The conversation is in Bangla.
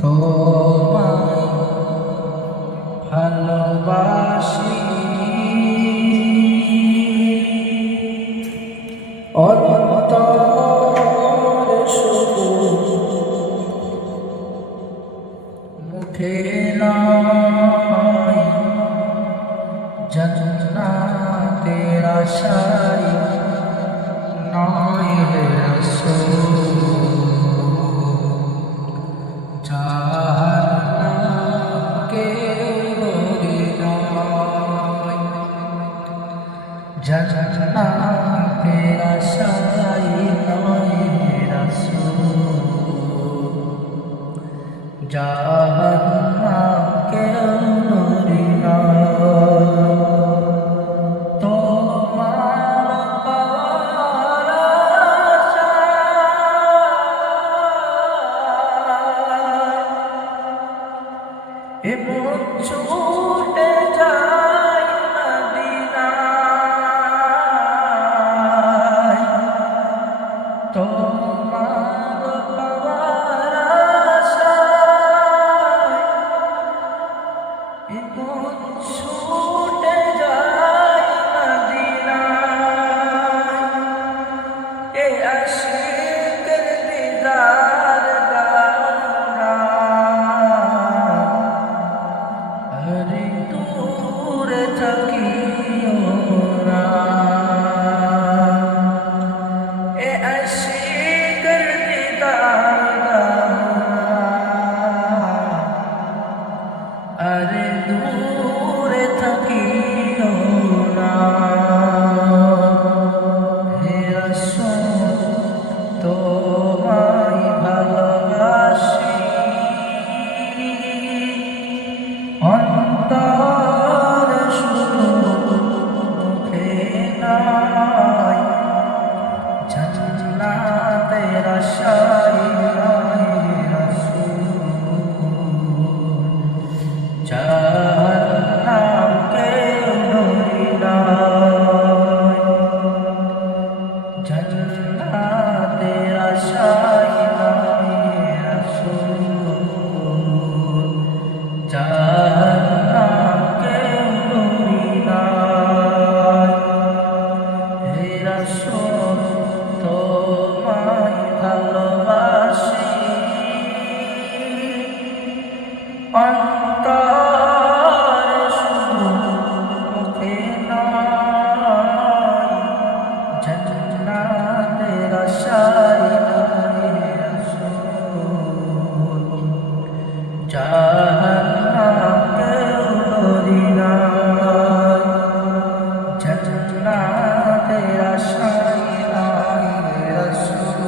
তোমায় ভালোবাসি অন্তরে শুধু মুখে নয় জান্নাতের আশায় নয় হে রাসূল জাহান্নামকে ডরি নয় জান্নাতের আশায় নয় হে রাসূল জাহান্নামকে ডরি নয় তোমার পাওয়ার আশায় এমন ছুটে যায় মদিনায় তোমার পাওয়ার আশায় এমন ছুটে যায় মদিনায় এ আশিকের দিদার গানা আরে দূরে থাকিও না এ আশিকের দিদার গানা আরে দূরে থাকিও না হে রাসূল তোমায় ভালোবাসি অন্তরে শুধু মুখে নয় জান্নাতের আশায় নয় হে রাসূল জাহান্নামকে ডরি নয় জান্নাতের আশায় নয় হে রাসূল জাহান্নামকে ডরি নয় হে রাসূল তোমায় ভালোবাসি অন্তরে শুধু মুখে নয় জান্নাতের আশায় নয় হে রাসূল জাহান্নামকে ডরি নয় জান্নাতের আশায় নয় হে রাসূল